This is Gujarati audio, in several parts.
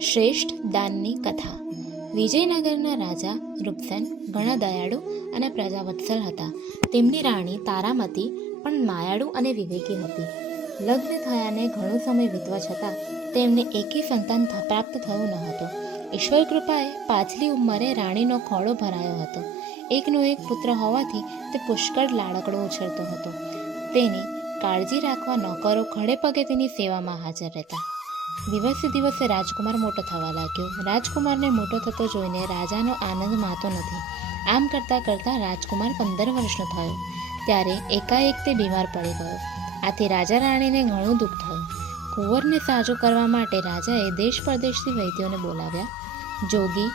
શ્રેષ્ઠ દાનની કથા. વિજયનગરના રાજા રૂપસેન ઘણા દયાળુ અને પ્રજાવત્સલ હતા. તેમની રાણી તારામતી પણ માયાળુ અને વિવેકી હતી. લગ્ન થયાને ઘણો સમય વીતવા છતાં તેમને એકેય સંતાન પ્રાપ્ત થયું ન હતું. ઈશ્વર કૃપાએ પાછલી ઉંમરે રાણીનો ખોળો ભરાયો હતો. એકનો એક પુત્ર હોવાથી તે પુષ્કળ લાડકડો ઉછળતો હતો. તેની કાળજી રાખવા નોકરો ખડે પગે તેની સેવામાં હાજર રહેતા. દિવસે દિવસે રાજકુમાર મોટો થવા લાગ્યો. રાજકુમારને મોટો થતો જોઈને રાજાનો આનંદ માતો નથી. આમ કરતાં કરતાં રાજકુમાર 15 વર્ષનો થયો ત્યારે એકાએક તે બીમાર પડી ગયો. આથી રાજા રાણીને ઘણું દુઃખ થયું. કુંવરને સાજો કરવા માટે રાજાએ દેશ પરદેશથી વૈદ્યોને બોલાવ્યા. જોગી,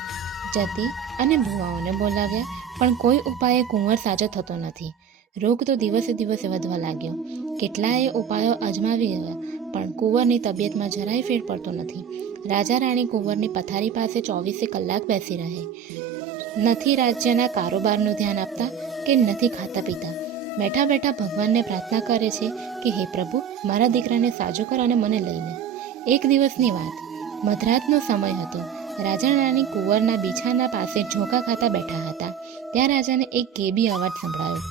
જતી અને ભુવાઓને બોલાવ્યા, પણ કોઈ ઉપાયે કુંવર સાજો થતો નથી. રોગ તો દિવસે દિવસે વધવા લાગ્યો. કેટલાય ઉપાયો અજમાવી ગયા, પણ કુંવરની તબિયતમાં જરાય ફેર પડતો નથી. રાજા રાણી કુંવરની પથારી પાસે 24 કલાક બેસી રહે. નથી રાજ્યના કારોબારનું ધ્યાન આપતા કે નથી ખાતા પીતા. બેઠા બેઠા ભગવાનને પ્રાર્થના કરે છે કે હે પ્રભુ, મારા દીકરાને સાજો કર અને મને લઈને. એક દિવસની વાત, મધરાતનો સમય હતો. રાજા રાણી કુંવરના બીછાના પાસે ઝોકા ખાતા બેઠા હતા. ત્યાં રાજાને એક ગેબી અવાજ સંભળાયો.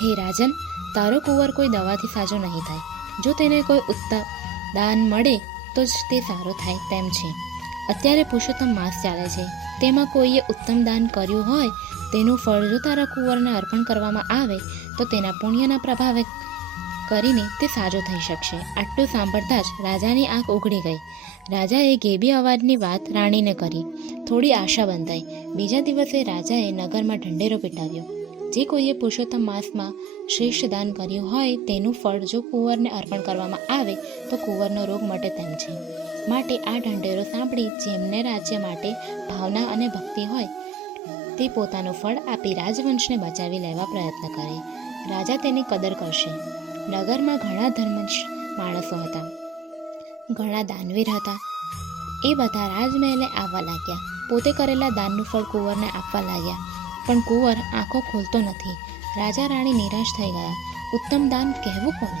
હે રાજન, તારો કુંવર કોઈ દવાથી સાજો નહીં થાય. જો તેને કોઈ ઉત્તમ દાન મળે તો જ તે સારો થાય તેમ છે. અત્યારે પુરુષોત્તમ માસ ચાલે છે. તેમાં કોઈએ ઉત્તમ દાન કર્યું હોય તેનું ફળ જો તારા કુંવરને અર્પણ કરવામાં આવે તો તેના પુણ્યના પ્રભાવે કરીને તે સાજો થઈ શકશે. આટલું સાંભળતા જ રાજાની આંખ ઉઘડી ગઈ. રાજાએ ગેબી અવાજની વાત રાણીને કરી. થોડી આશા બંધાઈ. બીજા દિવસે રાજાએ નગરમાં ઢંઢેરો પીટાવ્યો. જે કોઈએ પુરુષોત્તમ માસમાં શ્રેષ્ઠ દાન કર્યું હોય તેનું ફળ જો કુંવરને અર્પણ કરવામાં આવે તો કુંવરનો રોગ મટે તેમ છે. માટે આ ઢંઢેરો સાંભળી જેમને રાજ્ય માટે ભાવના અને ભક્તિ હોય તે પોતાનું ફળ આપી રાજવંશને બચાવી લેવા પ્રયત્ન કરે. રાજા તેની કદર કરશે. નગરમાં ઘણા ધર્મનિષ્ઠ માણસો હતા, ઘણા દાનવીર હતા. એ બધા રાજમહેલે આવવા લાગ્યા. પોતે કરેલા દાનનું ફળ કુંવરને આપવા લાગ્યા, પણ કુંવર આંખો ખોલતો નથી. રાજા રાણી નિરાશ થઈ ગયા. ઉત્તમ દાન કહેવું કોને?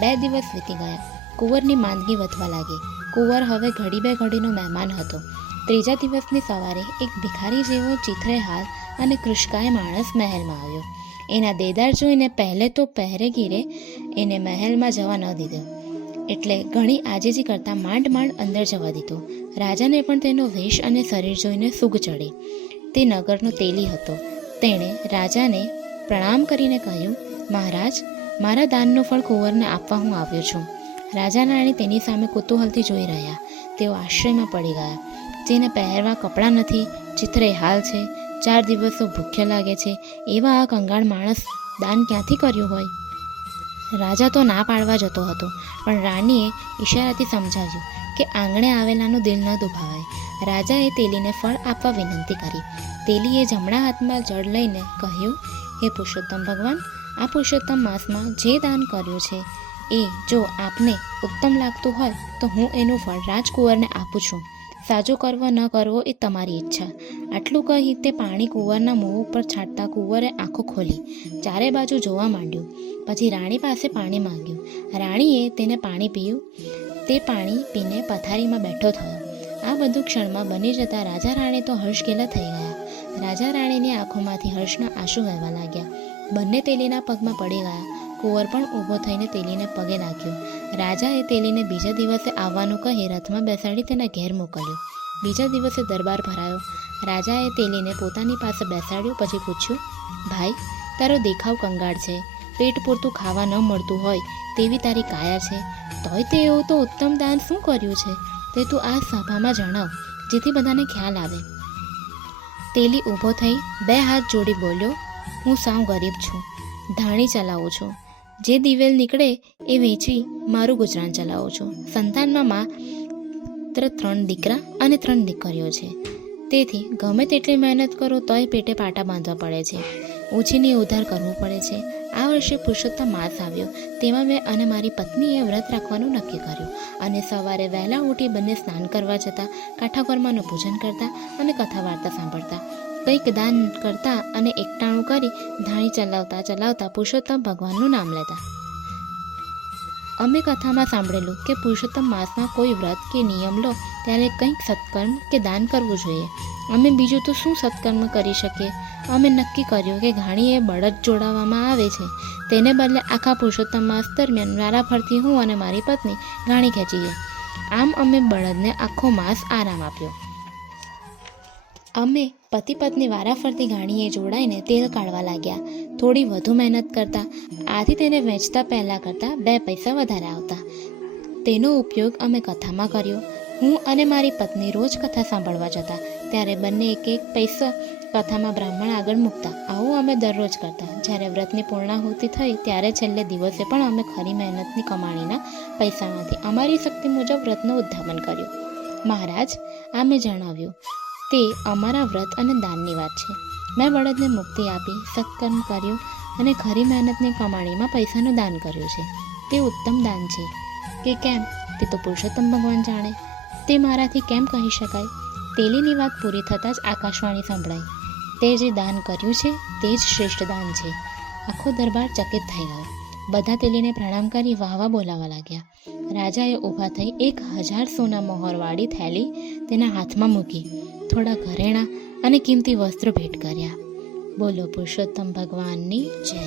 2 દિવસ વીતી ગયા. કુંવરની માંદગી વધવા લાગી. કુંવર હવે ઘડી બે ઘડીનો મહેમાન હતો. ત્રીજા દિવસની સવારે એક ભિખારી જેવો ચીથરે હાલ અને કૃષ્કાય માણસ મહેલમાં આવ્યો. એના દેદાર જોઈને પહેલે તો પહેરેગીરે એને મહેલમાં જવા ન દીધો, એટલે ઘણી આજીજી કરતાં માંડ માંડ અંદર જવા દીધો. રાજાને પણ તેનો વેશ અને શરીર જોઈને સૂગ ચડી. તે નગરનો તેલી હતો. તેણે રાજાને પ્રણામ કરીને કહ્યું, મહારાજ, મારા દાનનું ફળ કુંવરને આપવા હું આવ્યો છું. રાજા રાણી તેની સામે કુતૂહલથી જોઈ રહ્યા. તેઓ આશ્ચર્યમાં પડી ગયા. જેને પહેરવા કપડાં નથી, ચિત્રે હાલ છે, 4 દિવસો ભૂખ્યો લાગે છે, એવા આ કંગાળ માણસ દાન ક્યાંથી કર્યું હોય? રાજા તો ના પાડવા જતો હતો, પણ રાણીએ ઈશારાથી સમજાવ્યું કે આંગણે આવેલાનું દિલ ન દુભાવાય. રાજાએ તેલીને ફળ આપવા વિનંતી કરી. તેલીએ જમણા હાથમાં જળ લઈને કહ્યું, હે પુરુષોત્તમ ભગવાન, આ પુરુષોત્તમ માસમાં જે દાન કર્યું છે એ જો આપને ઉત્તમ લાગતું હોય તો હું એનું ફળ રાજકુંવરને આપું છું. સાજો કરવો ન કરવો એ તમારી ઈચ્છા. આટલું કહી તે પાણી કુંવરના મોં ઉપર છાંટતા કુંવરે આંખો ખોલી ચારે બાજુ જોવા માંડ્યું. પછી રાણી પાસે પાણી માંગ્યું. રાણીએ તેને પાણી પીયું. તે પાણી પીને પથારીમાં બેઠો થયો. આ બધું ક્ષણમાં બની જતાં રાજા રાણી તો હર્ષગેલા થઈ ગયા. રાજા રાણીની આંખોમાંથી હર્ષના આંસુ વહેવા લાગ્યા. બંને તેલીના પગમાં પડી ગયા. કુંવર પણ ઊભો થઈને તેલીને પગે લાગ્યો. રાજાએ તેલીને બીજા દિવસે આવવાનું કહી રથમાં બેસાડી તેના ઘેર મોકલ્યો. બીજા દિવસે દરબાર ભરાયો. રાજાએ તેલીને પોતાની પાસે બેસાડ્યું. પછી પૂછ્યું, ભાઈ, તારો દેખાવ કંગાળ છે, પેટ પૂરતું ખાવા ન મળતું હોય તેવી તારી કાયા છે, તોય તે એવું તો ઉત્તમ દાન શું કર્યું છે તે તું આ સભામાં જણાવ, જેથી બધાને ખ્યાલ આવે. તેલી ઊભો થઈ 2 હાથ જોડી બોલ્યો, હું સાવ ગરીબ છું, ધાણી ચલાવું છું. જે દિવેલ નીકળે એ વેચી મારું ગુજરાન ચલાવું છું. સંતાનમાં માત્ર 3 દીકરા અને 3 દીકરીઓ છે. તેથી ગમે તેટલી મહેનત કરો તોય પેટે પાટા બાંધવા પડે છે, ઉછીની ઉધાર કરવું પડે છે. આ વર્ષે પુરુષોત્તમ માસ આવ્યો, તેમાં મેં અને મારી પત્નીએ વ્રત રાખવાનું નક્કી કર્યું અને સવારે વહેલા ઉઠી બંને સ્નાન કરવા જતા, કાઠાકોરમાનું પૂજન કરતા અને કથા વાર્તા સાંભળતા, કંઈક દાન કરતા અને એકટાણું કરી ધાણી ચલાવતા ચલાવતા પુરુષોત્તમ ભગવાનનું નામ લેતા. અમે કથામાં સાંભળેલું કે પુરુષોત્તમ માસમાં કોઈ વ્રત કે નિયમ લો ત્યારે કંઈક સત્કર્મ કે દાન કરવું જોઈએ. અમે બીજું તો શું સત્કર્મ કરી શકીએ? અમે નક્કી કર્યું કે ઘાણીએ બળદ જોડાવવામાં આવે છે, તેને બદલે આખા પુરુષોત્તમ માસ દરમિયાન વારાફરતી હું અને મારી પત્ની ઘાણી ખેંચીએ. આમ અમે બળદને આખો માસ આરામ આપ્યો. અમે પતિ પત્ની વારાફરતી ઘાણીએ જોડાઈને તેલ કાઢવા લાગ્યા. થોડી વધુ મહેનત કરતા આથી તેને વેચતા પહેલાં કરતાં 2 પૈસા વધારે આવતા. તેનો ઉપયોગ અમે કથામાં કર્યો. હું અને મારી પત્ની રોજ કથા સાંભળવા જતા, ત્યારે બંને એક પૈસા કથામાં બ્રાહ્મણ આગળ મૂકતા. આવું અમે દરરોજ કરતા. જ્યારે વ્રતની પૂર્ણાહુતિ થઈ ત્યારે છેલ્લે દિવસે પણ અમે ખરી મહેનતની કમાણીના પૈસામાંથી અમારી શક્તિ મુજબ વ્રતનું ઉદ્યાપન કર્યું. મહારાજ, આ મેં જણાવ્યું તે અમારા વ્રત અને દાનની વાત છે. મેં બળદને મુક્તિ આપી, સત્કર્મ કર્યું અને ખરી મહેનતની કમાણીમાં પૈસાનું દાન કર્યું છે. તે ઉત્તમ દાન છે કે કેમ તે તો પુરુષોત્તમ ભગવાન જાણે. તે મારાથી કેમ કહી શકાય? તેલીની વાત પૂરી થતાં જ આકાશવાણી સંભળાઈ. તે જે દાન કર્યું છે તે જ શ્રેષ્ઠ દાન છે. આખો દરબાર ચકિત થઈ ગયો. બધા તેલીને પ્રણામ કરી વાહવા બોલાવા લાગ્યા. રાજાએ ઊભા થઈ 1000 સોના મોહરવાળી થેલી તેના હાથમાં મૂકી, થોડા ઘરેણાં અને કિંમતી વસ્ત્રો ભેટ કર્યા. બોલો પુરુષોત્તમ ભગવાનની જય.